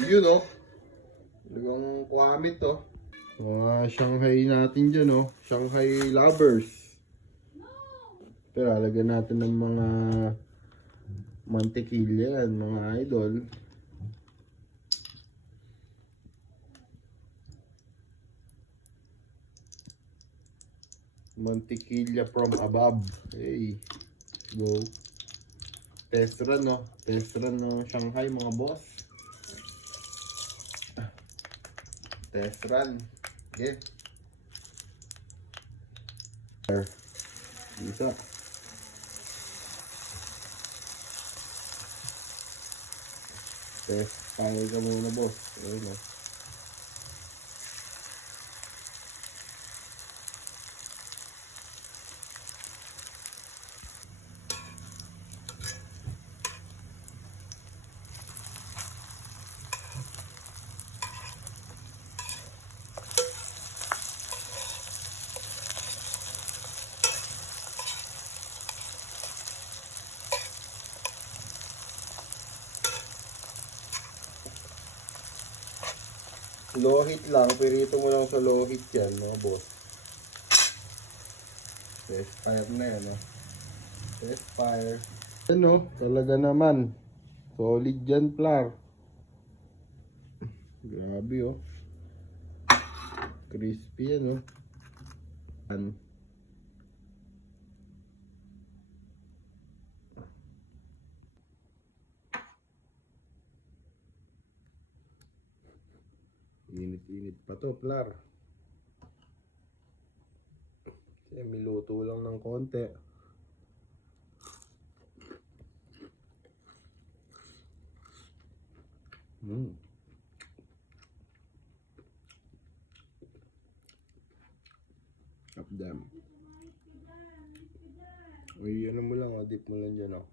Yun oh. Talagang kwamit oh. Mga Shanghai natin dyan oh. Shanghai lovers. Pero alagyan natin ng mga mantikilya yan, mga idol. Mantikilya from above. Hey, go. Test run no. Test run ng Shanghai mga boss. Test run. Okay. Isa. Test fire ka muna boss. Ayun no. Low heat lang, pirito mo lang sa low heat yan, no, boss. Test fire na yan, no. Test fire. Ano, talaga naman. Solid dyan, Plar. Grabe, oh. Crispy yan, oh. Init-init pa to, Plar. Kasi may luto lang ng konti. Up them. Uy, ano mo lang, oh. Dip mo lang dyan, oh.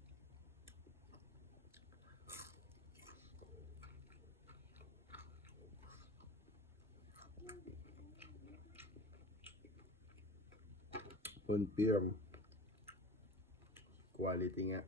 Confirm. Quality nga.